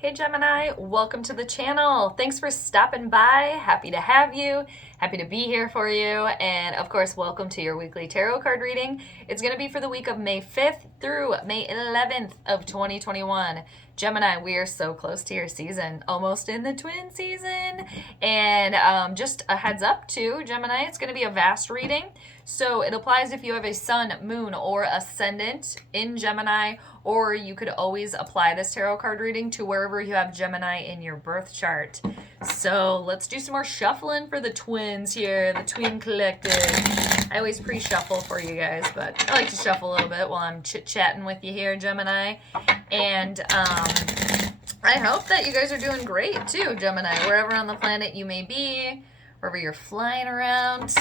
Hey Gemini, welcome to the channel. Thanks for stopping by. Happy to have you. Happy to be here for you. And of course, welcome to your weekly tarot card reading. It's going to be for the week of May 5th through May 11th of 2021. Gemini, we are so close to your season, almost in the twin season. And just a heads up too, Gemini, it's going to be a vast reading. So it applies if you have a sun, moon, or ascendant in Gemini, or you could always apply this tarot card reading to wherever you have Gemini in your birth chart. So let's do some more shuffling for the twins here, the twin collective. I always pre-shuffle for you guys, but I like to shuffle a little bit while I'm chit-chatting with you here, Gemini. And I hope that you guys are doing great too, Gemini, wherever on the planet you may be, wherever you're flying around.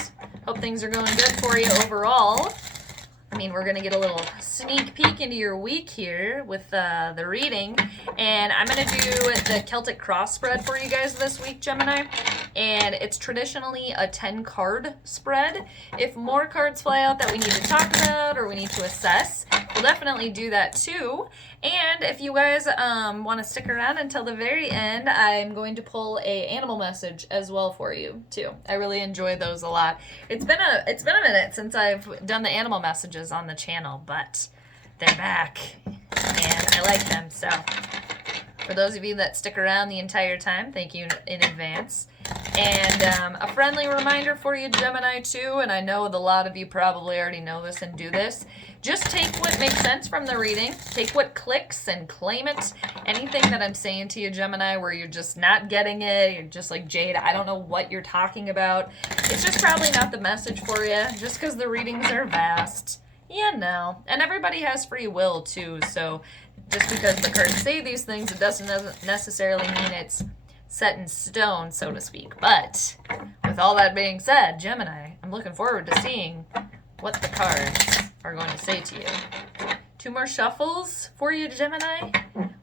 Hope things are going good for you overall. I mean, we're going to get a little sneak peek into your week here with the reading. And I'm going to do the Celtic cross spread for you guys this week, Gemini. And it's traditionally a 10-card spread. If more cards fly out that we need to talk about or we need to assess, we'll definitely do that too. And if you guys want to stick around until the very end, I'm going to pull a animal message as well for you too. I really enjoy those a lot. It's been a minute since I've done the animal messages on the channel, but they're back and I like them. So for those of you that stick around the entire time, thank you in advance. And a friendly reminder for you, Gemini, too, and I know a lot of you probably already know this and do this. Just take what makes sense from the reading. Take what clicks and claim it. Anything that I'm saying to you, Gemini, where you're just not getting it, you're just like, Jade, I don't know what you're talking about. It's just probably not the message for you, just because the readings are vast. Yeah, no. And everybody has free will, too, so just because the cards say these things, it doesn't necessarily mean it's set in stone, so to speak. But with all that being said, Gemini, I'm looking forward to seeing what the cards are going to say to you. 2 more shuffles for you, Gemini.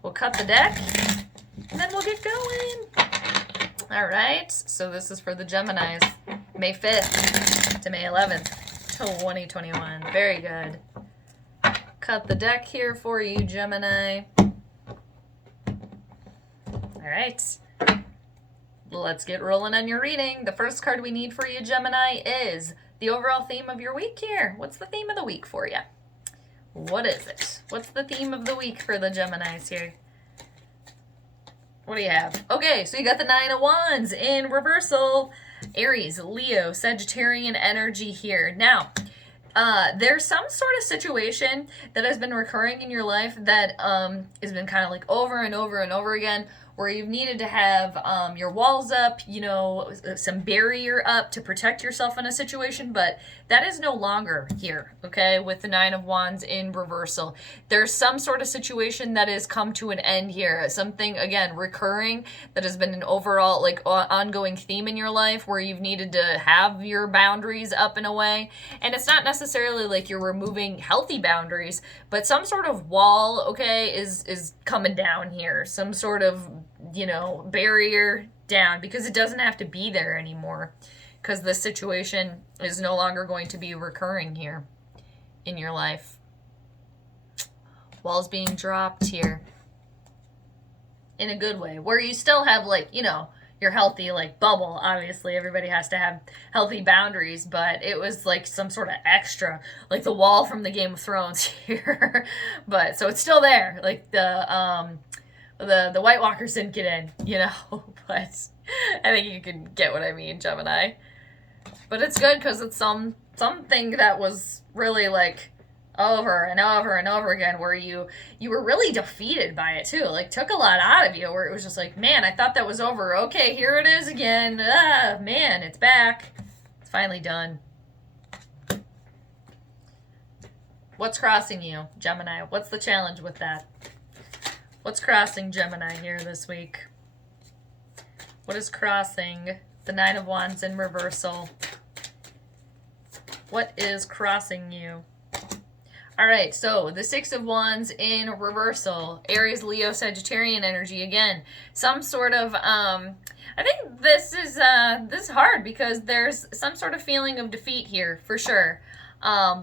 We'll cut the deck, and then we'll get going. All right, so this is for the Geminis, May 5th to May 11th, 2021. Very good. Cut the deck here for you, Gemini. All right. Let's get rolling on your reading. The first card we need for you, Gemini, is the overall theme of your week here. What's the theme of the week for you? What is it? What's the theme of the week for the Geminis here? What do you have? Okay, so you got the 9 of Wands in reversal. Aries, Leo, Sagittarian energy here. Now, there's some sort of situation that has been recurring in your life that has been kind of like over and over and over again, where you've needed to have your walls up, you know, some barrier up to protect yourself in a situation, but that is no longer here, okay, with the 9 of Wands in reversal. There's some sort of situation that has come to an end here, something, again, recurring that has been an overall, like, ongoing theme in your life where you've needed to have your boundaries up in a way, and it's not necessarily like you're removing healthy boundaries, but some sort of wall, okay, is coming down here, some sort of, you know, barrier down, because it doesn't have to be there anymore, because the situation is no longer going to be recurring here in your life. Walls being dropped here in a good way, where you still have, like, you know, your healthy, like, bubble. Obviously everybody has to have healthy boundaries, but it was like some sort of extra, like the wall from the Game of Thrones here. But so it's still there, like the White Walkers didn't get in, you know. But I think you can get what I mean, Gemini. But it's good because it's something that was really like over and over and over again, where you were really defeated by it too. Like, took a lot out of you, where it was just like, man, I thought that was over. Okay, here it is again. Ah, man, it's back. It's finally done. What's crossing you, Gemini? What's the challenge with that? What's crossing Gemini here this week? What is crossing the 9 of Wands in reversal? What is crossing you? All right, so the 6 of Wands in reversal, Aries, Leo, Sagittarian energy again. Some sort of, I think this is hard because there's some sort of feeling of defeat here for sure.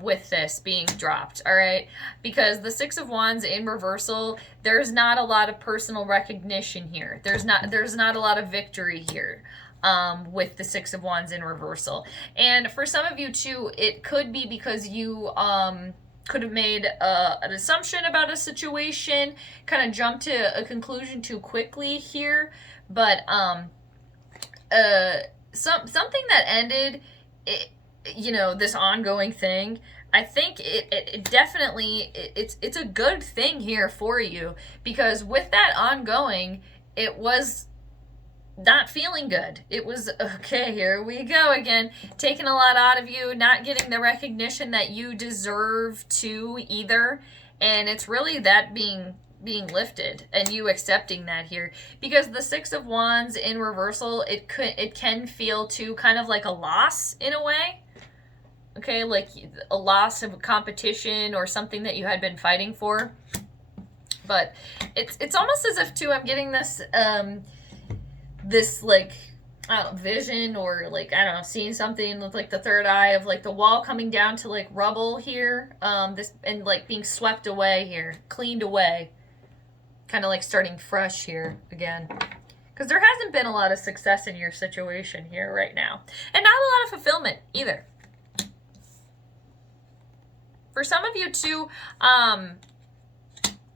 with this being dropped, all right? Because the Six of Wands in reversal, there's not a lot of personal recognition here. There's not a lot of victory here. With the Six of Wands in reversal. And for some of you too, it could be because you could have made an assumption about a situation, kind of jumped to a conclusion too quickly here. But something that ended, this ongoing thing, I think it definitely, it's a good thing here for you, because with that ongoing, it was not feeling good. It was, okay, here we go again, taking a lot out of you, not getting the recognition that you deserve to either. And it's really that being lifted and you accepting that here, because the Six of Wands in reversal, it can feel too kind of like a loss in a way. Okay, like a loss of a competition or something that you had been fighting for. But it's almost as if too, I'm getting this this like, I don't know, vision, or like, I don't know, seeing something with like the third eye of like the wall coming down to like rubble here, this, and like being swept away here, cleaned away, kind of like starting fresh here again, because there hasn't been a lot of success in your situation here right now, and not a lot of fulfillment either. For some of you too,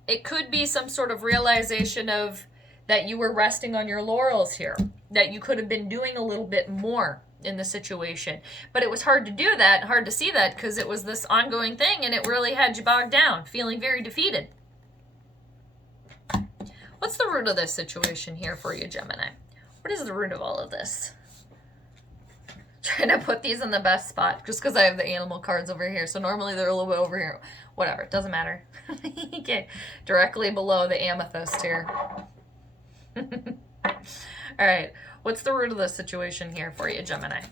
it could be some sort of realization of that you were resting on your laurels here, that you could have been doing a little bit more in the situation. But it was hard to do that, hard to see that, because it was this ongoing thing and it really had you bogged down, feeling very defeated. What's the root of this situation here for you, Gemini? What is the root of all of this? Trying to put these in the best spot just because I have the animal cards over here. So normally they're a little bit over here. Whatever, it doesn't matter. Okay, directly below the amethyst here. All right, what's the root of the situation here for you, Gemini?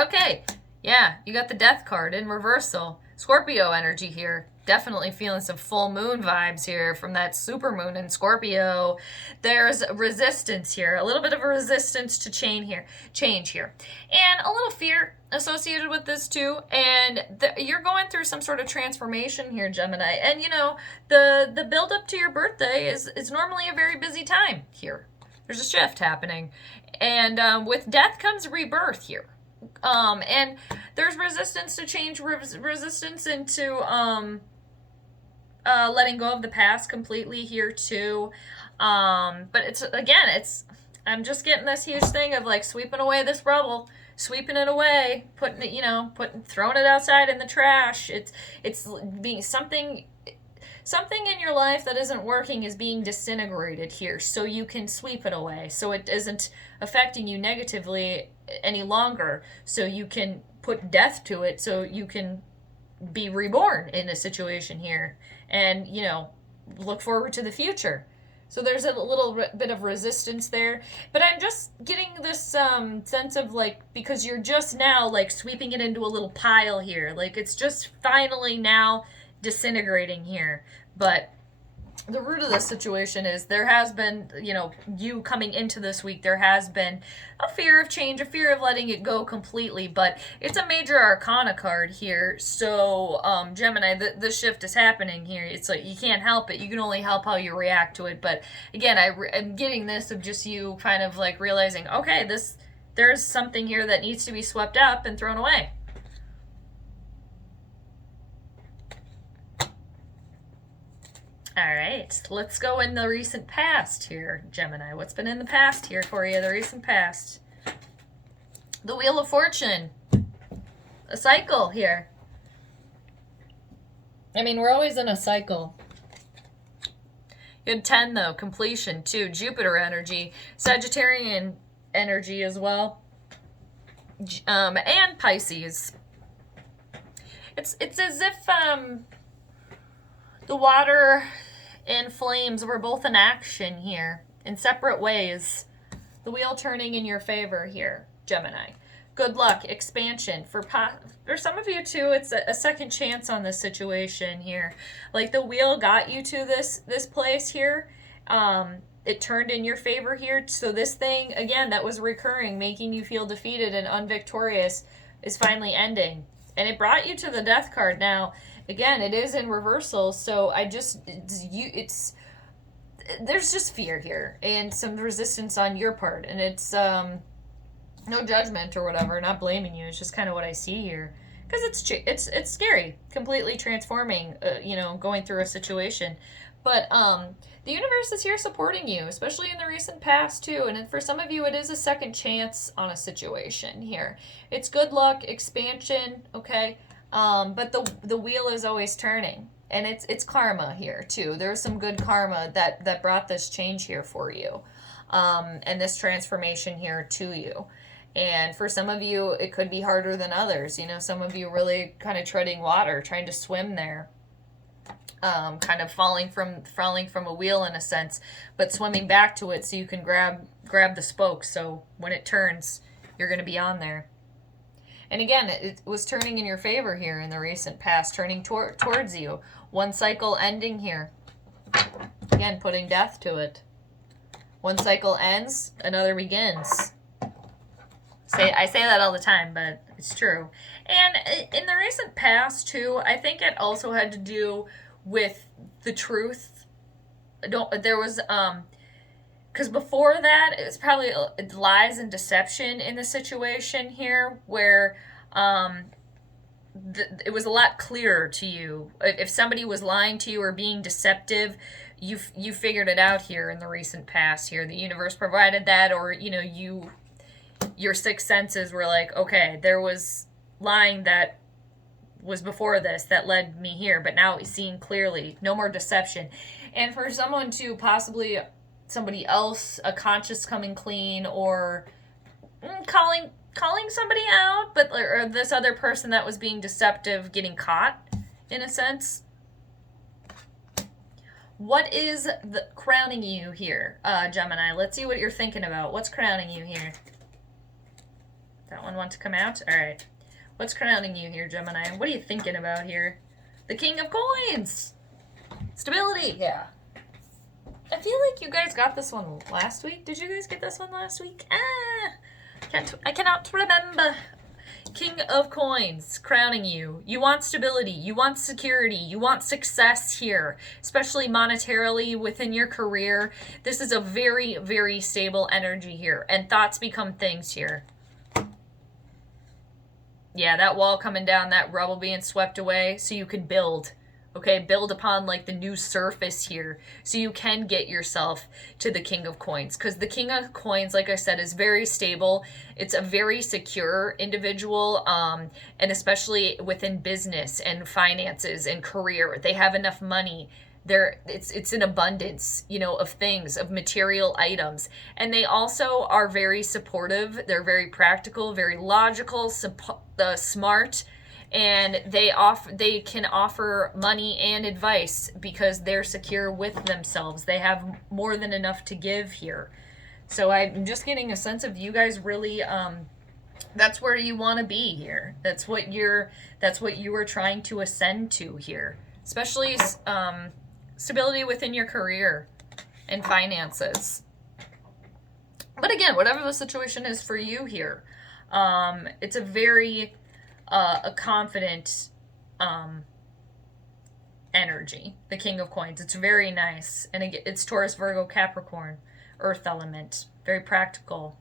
Okay, yeah, you got the Death card in reversal. Scorpio energy here. Definitely feeling some full moon vibes here from that super moon in Scorpio. There's resistance here, a little bit of a resistance to change here, and a little fear associated with this too. And you're going through some sort of transformation here, Gemini. And the build up to your birthday is normally a very busy time here. There's a shift happening, and with death comes rebirth here. And there's resistance to change, resistance into letting go of the past completely here too. But I'm just getting this huge thing of like sweeping away this rubble, sweeping it away, putting it, throwing it outside in the trash. It's being something in your life that isn't working is being disintegrated here, so you can sweep it away, so it isn't affecting you negatively any longer, so you can put death to it, so you can be reborn in a situation here, and look forward to the future. So there's a little bit of resistance there, but I'm just getting this sense of like, because you're just now like sweeping it into a little pile here, like it's just finally now disintegrating here. But the root of this situation is there has been, you coming into this week, there has been a fear of change, a fear of letting it go completely, but it's a major arcana card here. So, Gemini, the shift is happening here. It's like, you can't help it. You can only help how you react to it. But again, I'm getting this of just you kind of like realizing, okay, there's something here that needs to be swept up and thrown away. All right, let's go in the recent past here, Gemini. What's been in the past here for you, the recent past? The Wheel of Fortune. A cycle here. I mean, we're always in a cycle. You had 10, though. Completion, 2. Jupiter energy. Sagittarian energy as well. And Pisces. It's as if the water and flames were both in action here in separate ways. The wheel turning in your favor here, Gemini. Good luck, expansion. For some of you too, it's a second chance on this situation here. Like the wheel got you to this place here. it turned in your favor here. So this thing, again, that was recurring, making you feel defeated and unvictorious, is finally ending. And it brought you to the Death card. Now, again, it is in reversal, so there's just fear here and some resistance on your part, and it's no judgment or whatever, not blaming you. It's just kind of what I see here, because it's scary, completely transforming, going through a situation. But the universe is here supporting you, especially in the recent past too. And for some of you, it is a second chance on a situation here. It's good luck, expansion, okay. But the wheel is always turning. And it's karma here too. There's some good karma that brought this change here for you, and this transformation here to you. And for some of you, it could be harder than others. Some of you really kind of treading water, trying to swim there, kind of falling from a wheel in a sense, but swimming back to it so you can grab the spokes. So when it turns, you're going to be on there. And again, it was turning in your favor here in the recent past, turning towards you. One cycle ending here. Again, putting death to it. One cycle ends, another begins. I say that all the time, but it's true. And in the recent past, too, I think it also had to do with the truth. There was, because before that, it was probably lies and deception in the situation here, where it was a lot clearer to you. If somebody was lying to you or being deceptive, you figured it out here in the recent past here. The universe provided that, or your sixth senses were like, okay, there was lying that was before this that led me here, but now seeing clearly, no more deception. And for someone to possibly somebody else, a conscious coming clean, or calling somebody out, or this other person that was being deceptive getting caught, in a sense. What is the crowning you here, Gemini? Let's see what you're thinking about. What's crowning you here? That one want to come out? All right. What's crowning you here, Gemini? What are you thinking about here? The King of Coins. Stability. Yeah. I feel like you guys got this one last week. Did you guys get this one last week? I cannot remember. King of Coins, crowning you. You want stability. You want security. You want success here, especially monetarily within your career. This is a very, very stable energy here, and thoughts become things here. Yeah, that wall coming down, that rubble being swept away so you can build. Okay, build upon like the new surface here so you can get yourself to the King of Coins. Because the King of Coins, like I said, is very stable. It's a very secure individual, and especially within business and finances and career. They have enough money. It's an abundance, of things, of material items. And they also are very supportive. They're very practical, very logical, smart. And they can offer money and advice because they're secure with themselves. They have more than enough to give here. So I'm just getting a sense of you guys really, that's where you want to be here. That's what you were trying to ascend to here. Especially stability within your career and finances. But again, whatever the situation is for you here, it's a very a confident energy, the King of Coins. It's very nice. And it's Taurus, Virgo, Capricorn, earth element. Very practical.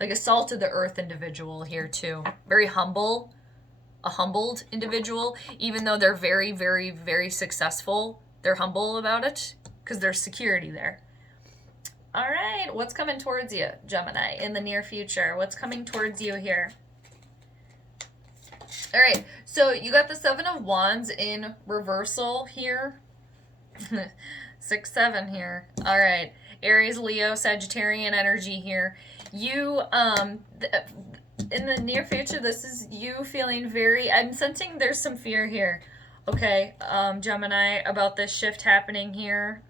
Like a salt of the earth individual here too. Very humble. A humbled individual. Even though they're very, very, very successful, they're humble about it because there's security there. All right. What's coming towards you, Gemini, in the near future? What's coming towards you here? All right, so you got the Seven of Wands in reversal here. 6-7 here. All right, Aries, Leo, Sagittarian energy here. You, in the near future, this is you feeling very, I'm sensing there's some fear here. Okay, Gemini, about this shift happening here.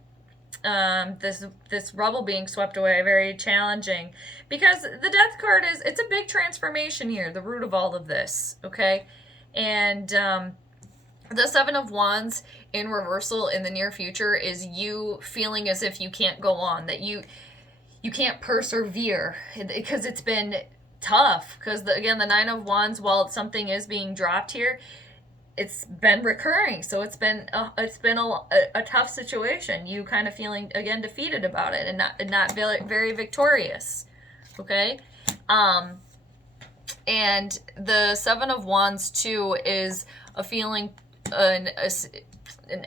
This rubble being swept away, very challenging, because the Death card it's a big transformation here, the root of all of this, okay? And the Seven of Wands in reversal in the near future is you feeling as if you can't go on, that you can't persevere because it's been tough. Because again, the Nine of Wands, while something is being dropped here, it's been recurring, so it's been a tough situation. You kind of feeling again defeated about it and not very victorious. Okay, and the Seven of Wands too is a feeling, an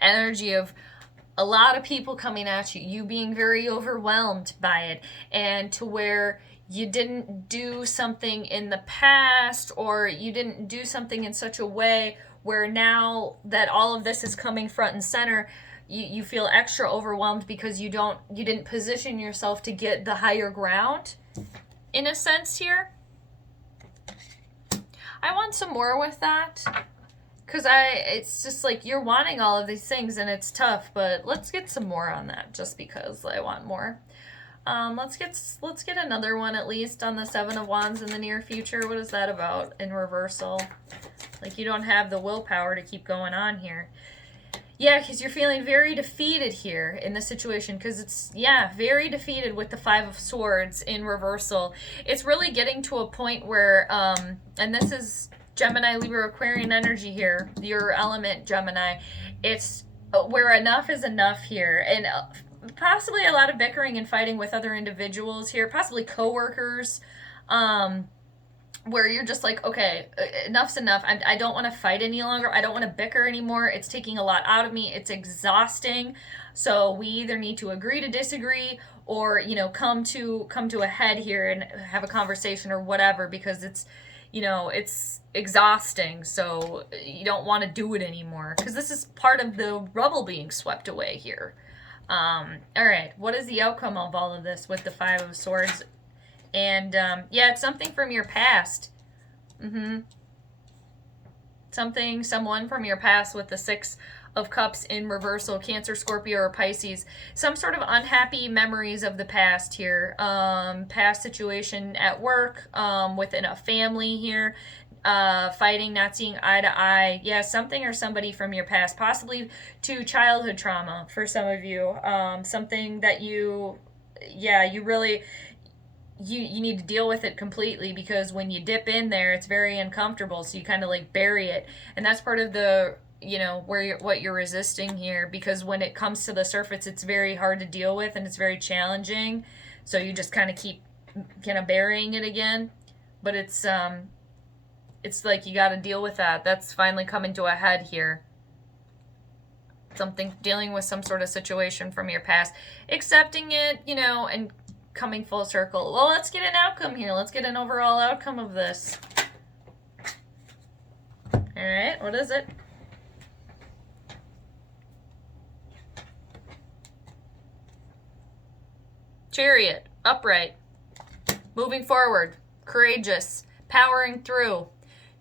energy of a lot of people coming at you, you being very overwhelmed by it, and to where you didn't do something in the past, or you didn't do something in such a way where now that all of this is coming front and center, you feel extra overwhelmed because you didn't position yourself to get the higher ground, in a sense here. I want some more with that, because it's just like you're wanting all of these things and it's tough, but let's get some more on that just because I want more. Let's get another one at least on the Seven of Wands in the near future. What is that about in reversal? Like you don't have the willpower to keep going on here. Yeah, because you're feeling very defeated here in the situation, because it's, yeah, very defeated with the Five of Swords in reversal. It's really getting to a point where, and this is Gemini, Libra, Aquarian energy here, your element, Gemini. It's where enough is enough here, and possibly a lot of bickering and fighting with other individuals here, possibly coworkers, where you're just like, okay, enough's enough. I don't want to fight any longer. I don't want to bicker anymore. It's taking a lot out of me. It's exhausting. So we either need to agree to disagree, or, you know, come to a head here and have a conversation or whatever, because it's, you know, it's exhausting. So you don't want to do it anymore, because this is part of the rubble being swept away here. All right, what is the outcome of all of this with the Five of Swords? And, yeah, it's something from your past. Someone from your past with the Six of Cups in reversal, Cancer, Scorpio, or Pisces. Some sort of unhappy memories of the past here. Past situation at work, within a family here. Fighting, not seeing eye to eye. Yeah, something or somebody from your past, possibly to childhood trauma for some of you. Something that you really... You need to deal with it completely, because when you dip in there, it's very uncomfortable, so you kind of like bury it. And that's part of the, you know, what you're resisting here, because when it comes to the surface, it's very hard to deal with and it's very challenging. So you just kind of keep burying it again. But it's like you got to deal with that. That's finally coming to a head here. Something, dealing with some sort of situation from your past, accepting it, you know, and coming full circle. Well, let's get an outcome here. Let's get an overall outcome of this. All right, what is it? Chariot, upright, moving forward, courageous, powering through,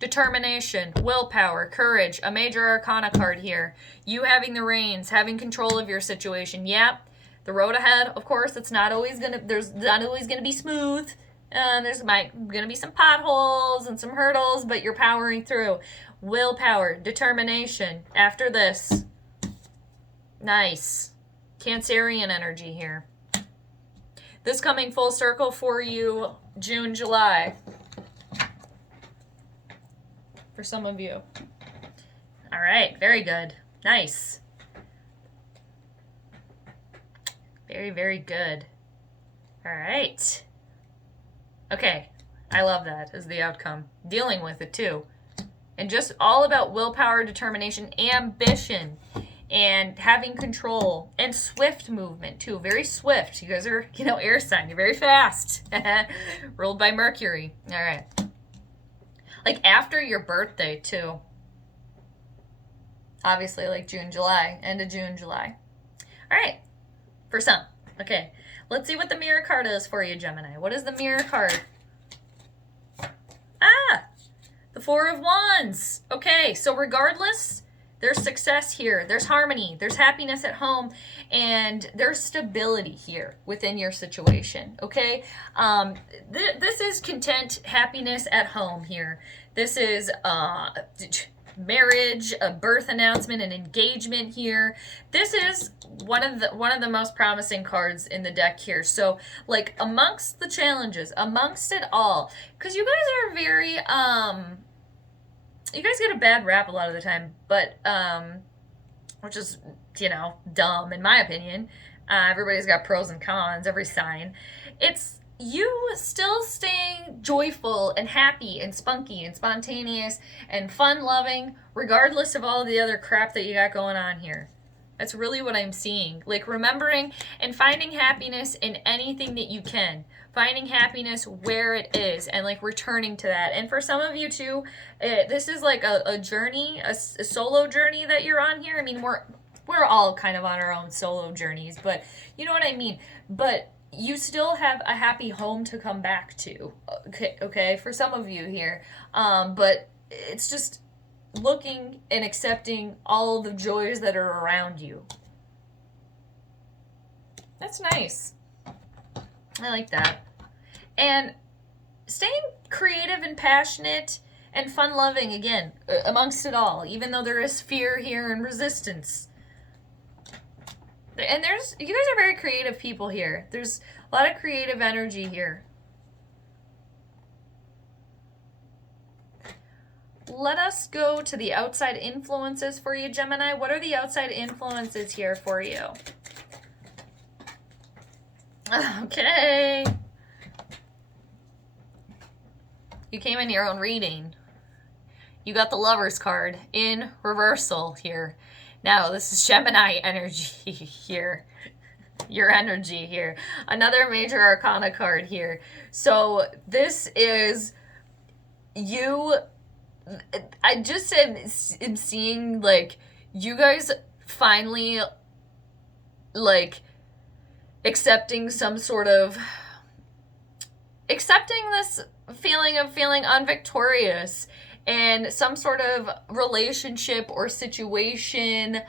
determination, willpower, courage, a major arcana card here. You having the reins, having control of your situation. Yep. The road ahead, of course, there's not always gonna be smooth. There's gonna be some potholes and some hurdles, but you're powering through. Willpower, determination. After this, nice Cancerian energy here. This coming full circle for you, June, July. For some of you. All right, very good. Nice. Very, very good. All right. Okay. I love that as the outcome. Dealing with it too. And just all about willpower, determination, ambition, and having control, and swift movement too. Very swift. You guys are, you know, air sign. You're very fast. Ruled by Mercury. All right. Like after your birthday too. Obviously like June, July. End of June, July. All right. For some. Okay, let's see what the mirror card is for you, Gemini. What is the mirror card? Ah, the Four of Wands. Okay, so regardless, there's success here. There's harmony. There's happiness at home. And there's stability here within your situation, okay? This is content, happiness at home here. This is marriage, a birth announcement, an engagement here. This is one of the most promising cards in the deck here. So like amongst the challenges, amongst it all, because you guys are very you guys get a bad rap a lot of the time, but which is, you know, dumb in my opinion. Everybody's got pros and cons, every sign. It's you still staying joyful and happy and spunky and spontaneous and fun-loving, regardless of all the other crap that you got going on here. That's really what I'm seeing. Like remembering and finding happiness in anything that you can. Finding happiness where it is and like returning to that. And for some of you too, this is like a journey, a solo journey that you're on here. I mean, we're all kind of on our own solo journeys, but you know what I mean. But you still have a happy home to come back to, okay, for some of you here. But it's just looking and accepting all the joys that are around you. That's nice. I like that. And staying creative and passionate and fun-loving, again, amongst it all, even though there is fear here and resistance. And you guys are very creative people here. There's a lot of creative energy here. Let us go to the outside influences for you, Gemini. What are the outside influences here for you? Okay. You came in your own reading. You got the Lovers card in reversal here. Now, this is Gemini energy here. Your energy here. Another major arcana card here. So this is you. I just am seeing like you guys finally like accepting some sort of this feeling of feeling unvictorious and some sort of relationship or situation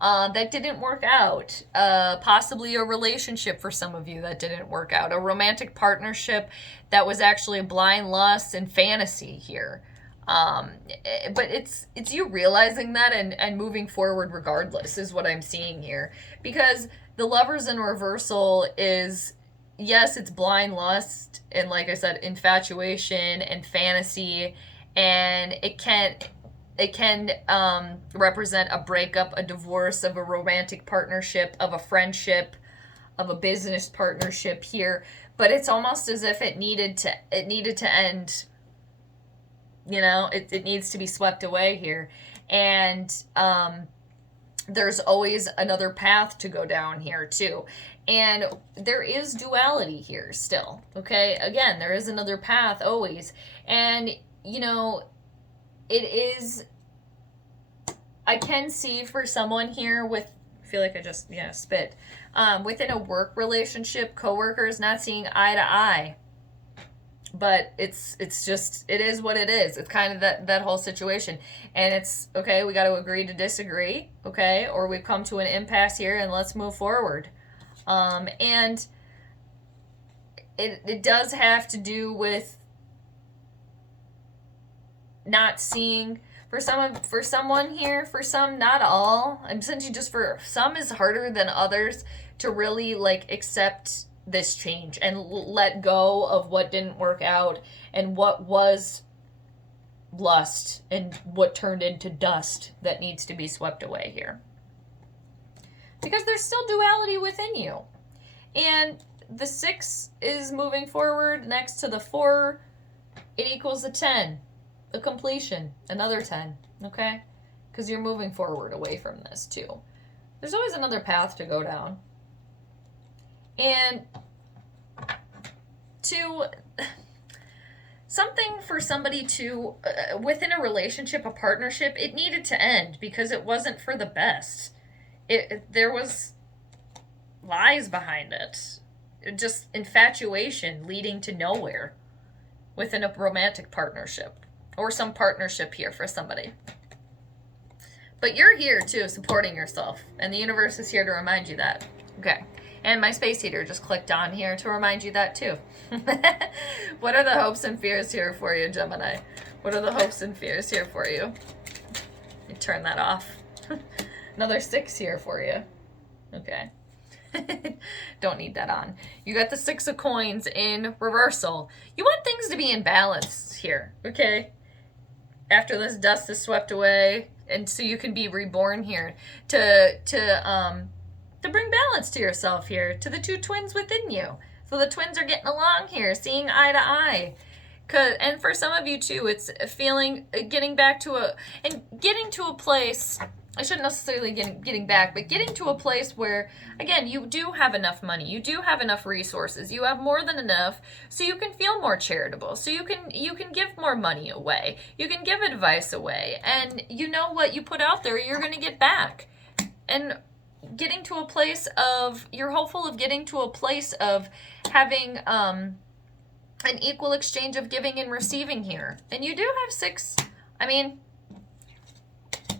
that didn't work out. Possibly a relationship for some of you that didn't work out. A romantic partnership that was actually a blind lust and fantasy here. But it's you realizing that and moving forward regardless is what I'm seeing here. Because the Lovers in reversal is, yes, it's blind lust and, like I said, infatuation and fantasy, and it can represent a breakup, a divorce, of a romantic partnership, of a friendship, of a business partnership here. But it's almost as if it needed to end. You know, it needs to be swept away here. And there's always another path to go down here too. And there is duality here still, okay? Again, there is another path always. And, you know, it is, I can see for someone here with, I feel like I just, spit. Within a work relationship, coworkers not seeing eye to eye. But it's just, it is what it is. It's kind of that whole situation. And it's, okay, we got to agree to disagree, okay? Or we've come to an impasse here and let's move forward. And it does have to do with not seeing, for someone here, for some, not all. I'm saying just for some is harder than others to really like accept this change and let go of what didn't work out and what was lust and what turned into dust that needs to be swept away here. Because there's still duality within you. And the 6 is moving forward next to the 4. It equals a 10. A completion. Another 10. Okay? Because you're moving forward away from this too. There's always another path to go down. And something for somebody to, within a relationship, a partnership, it needed to end because it wasn't for the best. There was lies behind it. Just infatuation leading to nowhere within a romantic partnership or some partnership here for somebody. But you're here too, supporting yourself, and the universe is here to remind you that. Okay. And my space heater just clicked on here to remind you that too. What are the hopes and fears here for you, Gemini? What are the hopes and fears here for you? Turn that off. Another 6 here for you. Okay. Don't need that on. You got the 6 of coins in reversal. You want things to be in balance here, okay? After this dust is swept away, and so you can be reborn here to bring balance to yourself here, to the 2 twins within you. So the twins are getting along here, seeing eye to eye. And for some of you too, it's feeling, getting to a place, I shouldn't necessarily getting back, but getting to a place where, again, you do have enough money, you do have enough resources, you have more than enough, so you can feel more charitable, so you can give more money away, you can give advice away, and you know what you put out there, you're going to get back. And getting to a place of, you're hopeful of getting to a place of having an equal exchange of giving and receiving here. And you do have 6, I mean,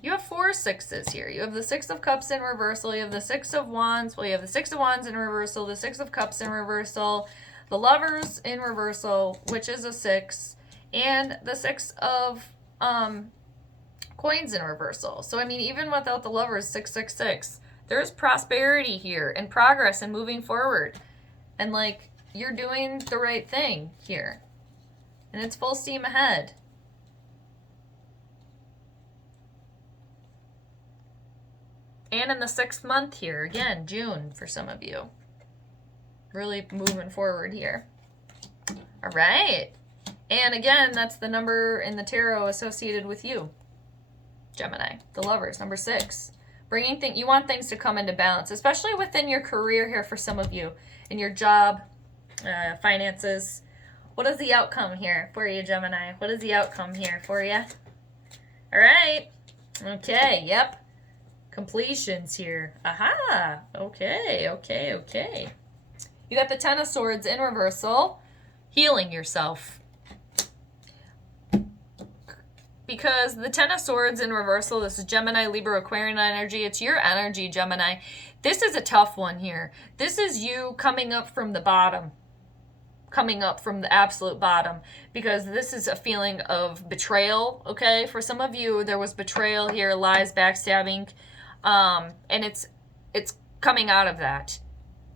you have 4 6s here. You have the 6 of Cups in reversal. You have the 6 of Wands. Well, you have the 6 of Wands in reversal, the 6 of Cups in reversal, the Lovers in reversal, which is a 6, and the 6 of Coins in reversal. So, I mean, even without the Lovers, 666, there's prosperity here and progress and moving forward. And, like, you're doing the right thing here. And it's full steam ahead. And in the 6th month here, again, June for some of you. Really moving forward here. All right. And again, that's the number in the tarot associated with you, Gemini, the Lovers, number 6. You want things to come into balance, especially within your career here for some of you, in your job, finances. What is the outcome here for you, Gemini? What is the outcome here for you? All right. Okay. Yep. Completions here. Aha. Okay. You got the 10 of Swords in reversal. Healing yourself. Because the 10 of Swords in reversal, this is Gemini, Libra, Aquarian energy. It's your energy, Gemini. This is a tough one here. This is you coming up from the bottom. Coming up from the absolute bottom. Because this is a feeling of betrayal, okay? For some of you, there was betrayal here, lies, backstabbing. And it's coming out of that.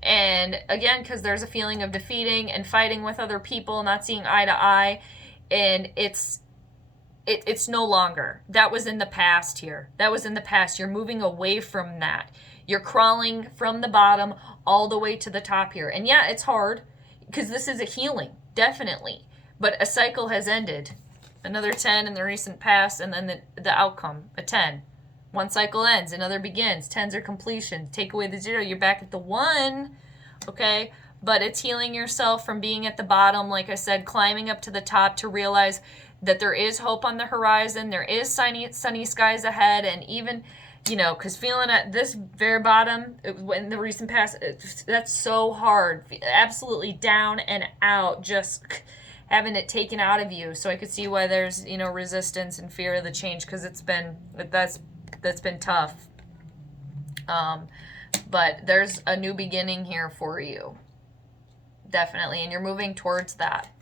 And again, because there's a feeling of defeating and fighting with other people, not seeing eye to eye. And it's no longer. That was in the past here. That was in the past. You're moving away from that. You're crawling from the bottom all the way to the top here. And yeah, it's hard because this is a healing, definitely. But a cycle has ended. Another 10 in the recent past, and then the outcome, a 10. One cycle ends, another begins. 10s are completion. Take away the 0, you're back at the 1, okay? But it's healing yourself from being at the bottom, like I said, climbing up to the top to realize that there is hope on the horizon, there is sunny skies ahead, and even, because feeling at this very bottom, in the recent past, that's so hard. Absolutely down and out, just having it taken out of you. So I could see why there's, resistance and fear of the change, because that's been tough. But there's a new beginning here for you. Definitely. And you're moving towards that.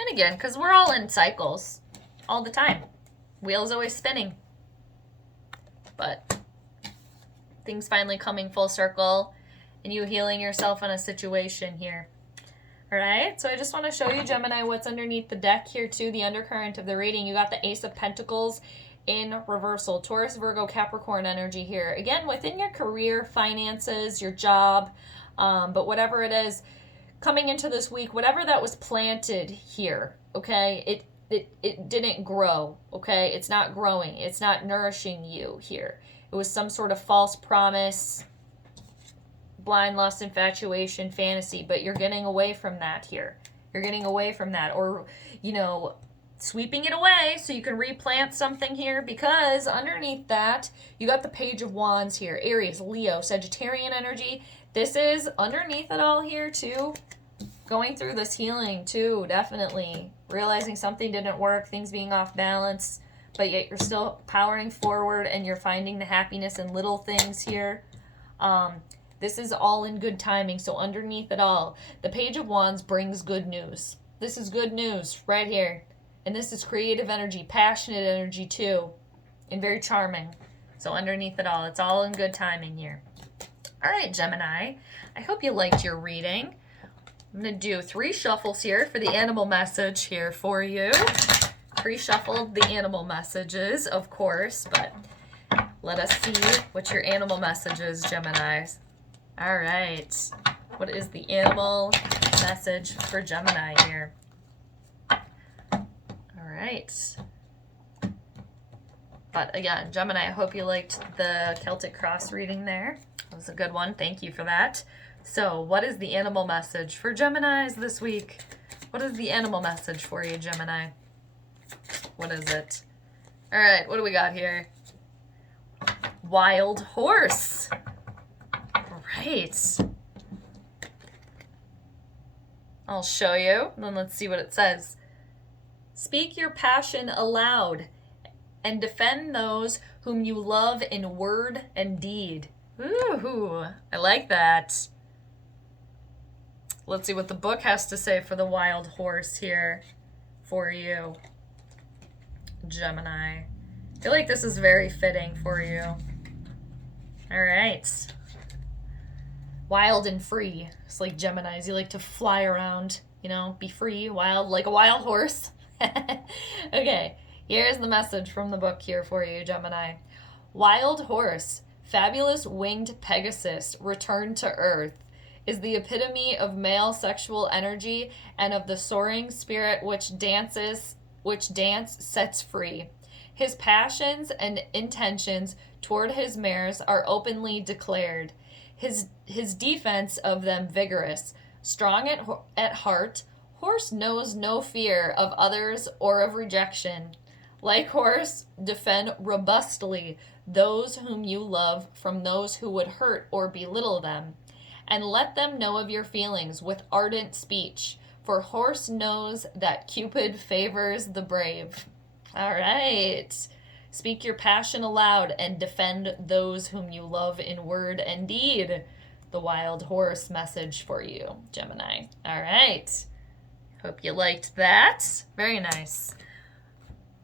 And again, because we're all in cycles all the time. Wheels always spinning. But things finally coming full circle and you healing yourself in a situation here. All right, so I just want to show you, Gemini, what's underneath the deck here too, the undercurrent of the reading. You got the Ace of Pentacles in reversal. Taurus, Virgo, Capricorn energy here. Again, within your career, finances, your job, but whatever it is, coming into this week, whatever that was planted here, okay, it didn't grow, okay? It's not growing. It's not nourishing you here. It was some sort of false promise, blind lust, infatuation, fantasy, but you're getting away from that here. You're getting away from that, or, sweeping it away so you can replant something here, because underneath that, you got the Page of Wands here. Aries, Leo, Sagittarian energy. This is underneath it all here too. Going through this healing too, definitely. Realizing something didn't work, things being off balance, but yet you're still powering forward and you're finding the happiness in little things here. This is all in good timing. So underneath it all, the Page of Wands brings good news. This is good news right here. And this is creative energy, passionate energy too. and very charming. So underneath it all, it's all in good timing here. All right, Gemini, I hope you liked your reading. I'm going to do 3 shuffles here for the animal message here for you. Pre-shuffled the animal messages, of course, but let us see what your animal message is, Geminis. All right. What is the animal message for Gemini here? All right. But again, Gemini, I hope you liked the Celtic cross reading there. That was a good one. Thank you for that. So what is the animal message for Geminis this week? What is the animal message for you, Gemini? What is it? All right, what do we got here? Wild horse. Right. I'll show you, and then let's see what it says. Speak your passion aloud and defend those whom you love in word and deed. Ooh, I like that. Let's see what the book has to say for the wild horse here for you, Gemini. I feel like this is very fitting for you. All right. Wild and free. It's like Geminis. You like to fly around, you know, be free, wild, like a wild horse. Okay, here's the message from the book here for you, Gemini. Wild horse, fabulous winged Pegasus, returned to earth, is the epitome of male sexual energy and of the soaring spirit which dance sets free. His passions and intentions toward his mares are openly declared. His defense of them vigorous. Strong at heart, horse knows no fear of others or of rejection. Like horse, defend robustly those whom you love from those who would hurt or belittle them, and let them know of your feelings with ardent speech, for horse knows that Cupid favors the brave. All right. Speak your passion aloud and defend those whom you love in word and deed. The wild horse message for you, Gemini. All right. Hope you liked that. Very nice.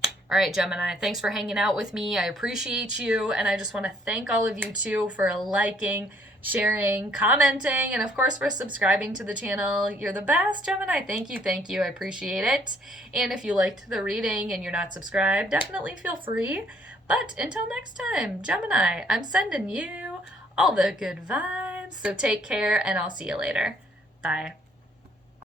All right, Gemini, thanks for hanging out with me. I appreciate you, and I just want to thank all of you, too, for liking, sharing, commenting, and, of course, for subscribing to the channel. You're the best, Gemini. Thank you, thank you. I appreciate it. And if you liked the reading and you're not subscribed, definitely feel free. But until next time, Gemini, I'm sending you all the good vibes. So take care, and I'll see you later. Bye.